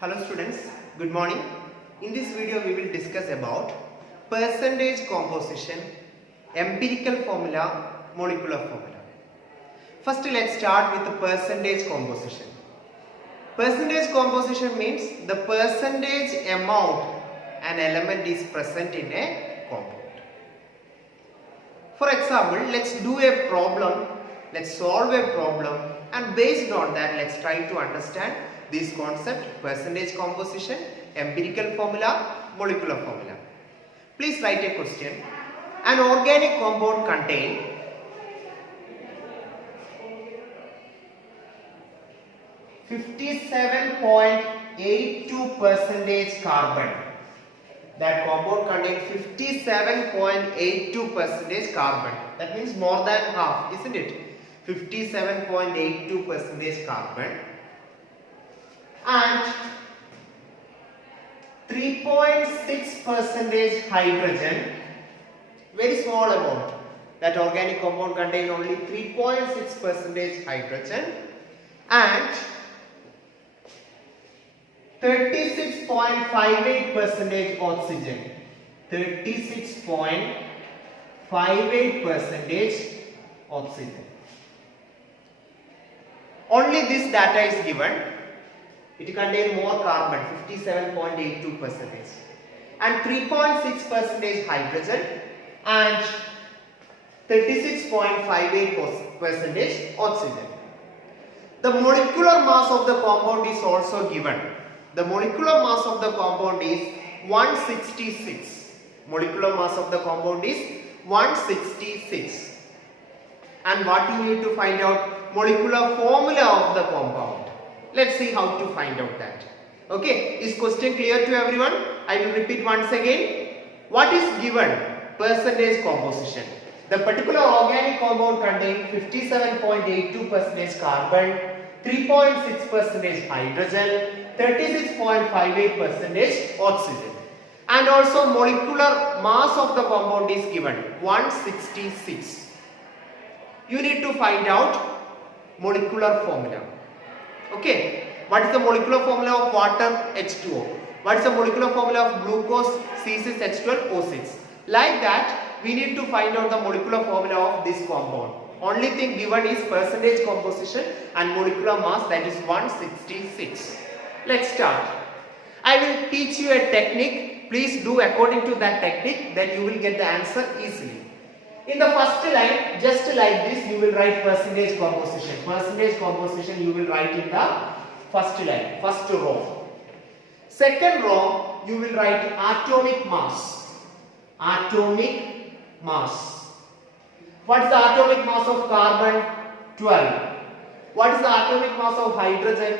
Hello students, good morning. In this video we will discuss about percentage composition, empirical formula, molecular formula. First let's start with the percentage composition. Percentage composition means the percentage amount an element is present in a compound. For example, let's do a problem, let's solve a problem, and based on that let's try to understand this concept: percentage composition, empirical formula, molecular formula. Please write a question. An organic compound contains 57.82% carbon. That compound contains 57.82% carbon. That means more than half, isn't it? 57.82% carbon and 3.6% hydrogen. Very small amount. That organic compound contains only 3.6% hydrogen and 36.58% oxygen. 36.58% oxygen. Only this data is given. It contains more carbon, 57.82%, and 3.6% hydrogen and 36.58% oxygen. The molecular mass of the compound is also given. The molecular mass of the compound is 166. Molecular mass of the compound is 166. And what you need to find out? Molecular formula of the compound. Let's see how to find out that. Okay, is question clear to everyone? I will repeat once again. What is given? Percentage composition. The particular organic compound contains 57.82% carbon, 3.6% hydrogen, 36.58% oxygen. And also molecular mass of the compound is given 166. You need to find out molecular formula. Okay, what is the molecular formula of water? H2O. What is the molecular formula of glucose? C6H12O6. Like that, we need to find out the molecular formula of this compound. Only thing given is percentage composition and molecular mass, that is 166. Let's start. I will teach you a technique. Please do according to that technique, then you will get the answer easily. In the first line, just like this, you will write percentage composition. Percentage composition you will write in the first line, first row. Second row, you will write atomic mass. Atomic mass. What is the atomic mass of carbon? 12. What is the atomic mass of hydrogen?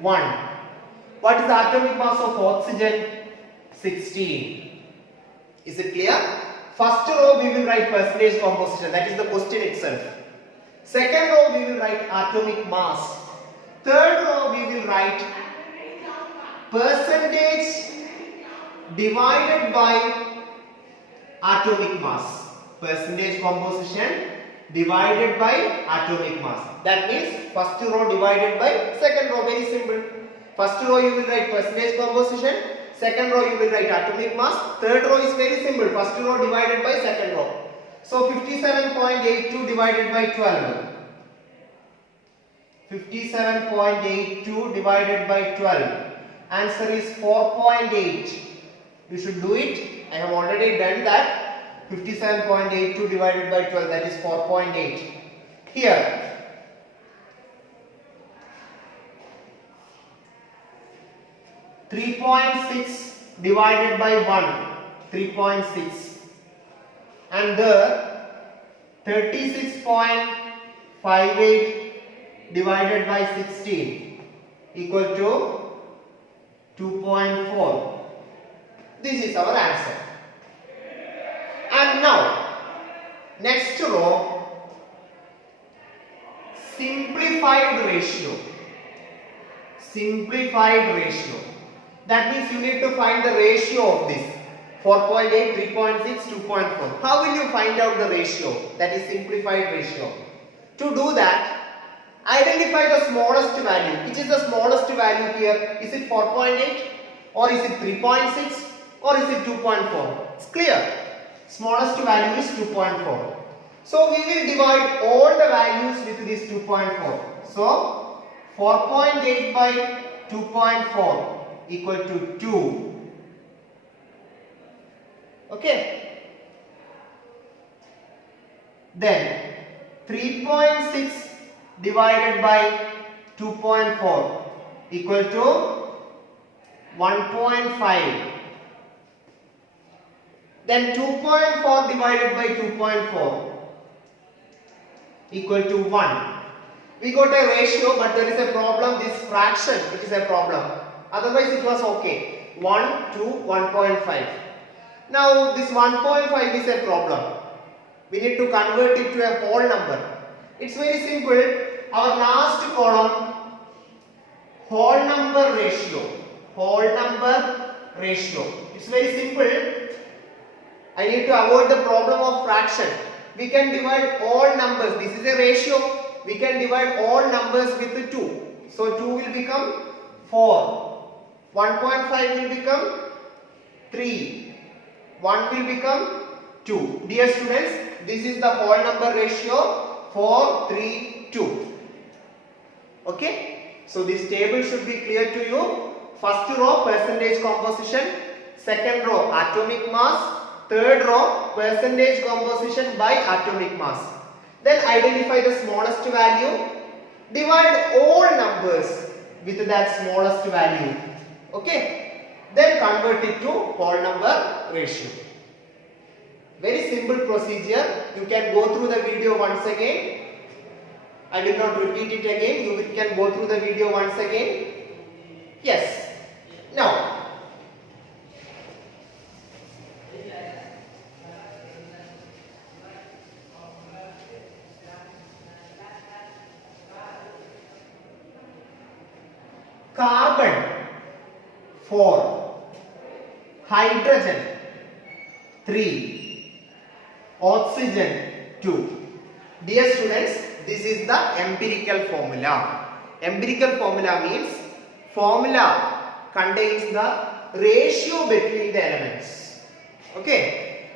1. What is the atomic mass of oxygen? 16. Is it clear? First row we will write percentage composition, that is the question itself. Second row we will write atomic mass. Third row we will write percentage divided by atomic mass. Percentage composition divided by atomic mass. That means first row divided by second row, very simple. First row you will write percentage composition. Second row you will write atomic mass. Third row is very simple. First row divided by second row. So 57.82 divided by 12. 57.82 divided by 12. Answer is 4.8. You should do it. I have already done that. 57.82 divided by 12, that is 4.8. Here. .6 divided by 1, 3.6, and the 36.58 divided by 16 equal to 2.4. This is our answer. And now, next row, simplified ratio. Simplified ratio. That means you need to find the ratio of this. 4.8, 3.6, 2.4. How will you find out the ratio? That is simplified ratio. To do that, Identify the smallest value. Which is the smallest value here? Is it 4.8 or is it 3.6 or is it 2.4? It's clear. Smallest value is 2.4. So we will divide all the values with this 2.4. So 4.8 by 2.4 equal to 2. Okay. Then 3.6 divided by 2.4 equal to 1.5. Then 2.4 divided by 2.4 equal to 1. We got a ratio, but there is a problem. This fraction, it is a problem. Otherwise it was okay. 1 to 1.5. Now this 1.5 is a problem. We need to convert it to a whole number. It's very simple. Our last column, whole number ratio. Whole number ratio. It's very simple. I need to avoid the problem of fraction. We can divide all numbers. This is a ratio. We can divide all numbers with 2. So 2 will become 4. 1.5 will become 3. 1 will become 2. Dear students, this is the whole number ratio 4, 3, 2. Okay. So this table should be clear to you. First row percentage composition. Second row atomic mass. Third row percentage composition by atomic mass. Then identify the smallest value. Divide all numbers with that smallest value. Okay. Then convert it to whole number ratio. Very simple procedure. You can go through the video once again. I will not repeat it again. You can go through the video once again. Yes. Now, carbon 4, hydrogen 3, oxygen 2. Dear students, this is the empirical formula. Empirical formula means formula contains the ratio between the elements. Okay.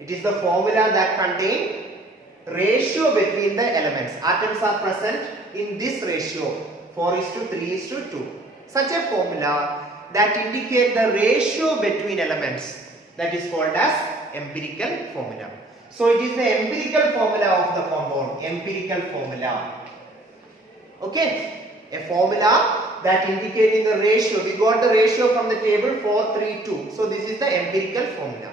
It is the formula that contains ratio between the elements. Atoms are present in this ratio 4:3:2. Such a formula that indicates the ratio between elements, that is called as empirical formula. So it is the empirical formula of the compound. Empirical formula. Okay. A formula that indicating the ratio. We got the ratio from the table 4:3:2. So this is the empirical formula.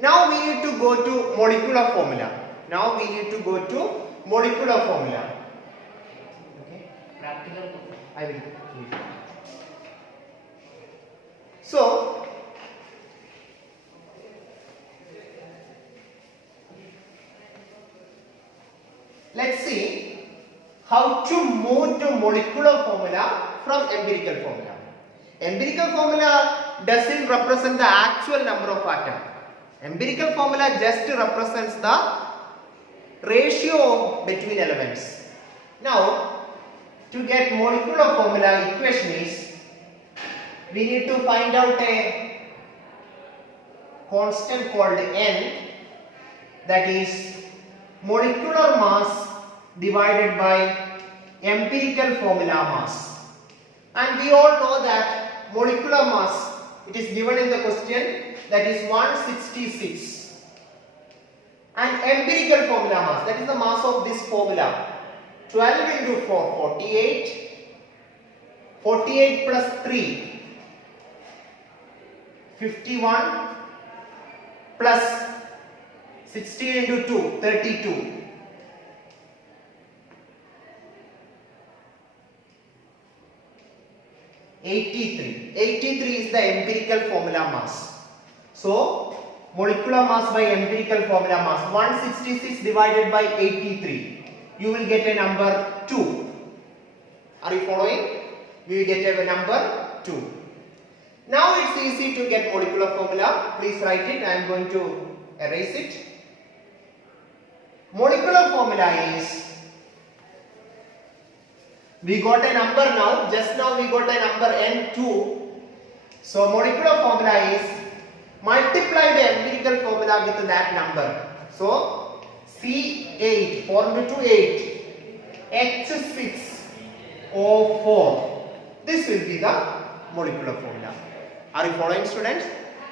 Now we need to go to molecular formula. Now we need to go to molecular formula. Okay. Practical. I will. So let's see how to move to molecular formula from empirical formula. Empirical formula doesn't represent the actual number of atoms. Empirical formula just represents the ratio between elements. Now, to get molecular formula equation is, we need to find out a constant called N, that is molecular mass divided by empirical formula mass. And we all know that molecular mass, it is given in the question, that is 166. And empirical formula mass, that is the mass of this formula, 12 into 4, 48. 48 plus 3, 51, plus 16 into 2, 32. 83. 83 is the empirical formula mass. So, molecular mass by empirical formula mass, 166 divided by 83. You will get a number 2. Are you following? We will get a number 2. Now it's easy to get molecular formula. Please write it. I am going to erase it. Molecular formula is We got a number now. Just now we got a number N2. So molecular formula is multiply the empirical formula with that number. So C8 formed to 8, H6O4. This will be the molecular formula. Are you following, students?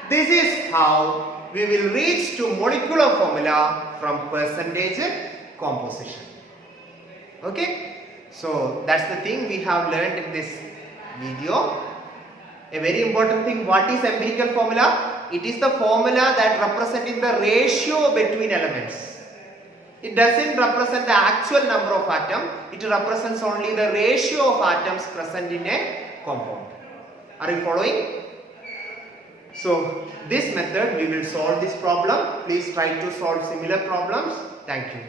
This is how we will reach to molecular formula from percentage composition. Okay? So that's the thing we have learned in this video. A very important thing, what is empirical formula? It is the formula that representing the ratio between elements. It doesn't represent the actual number of atoms, it represents only the ratio of atoms present in a compound. Are you following? So this method we will solve this problem. Please try to solve similar problems. Thank you.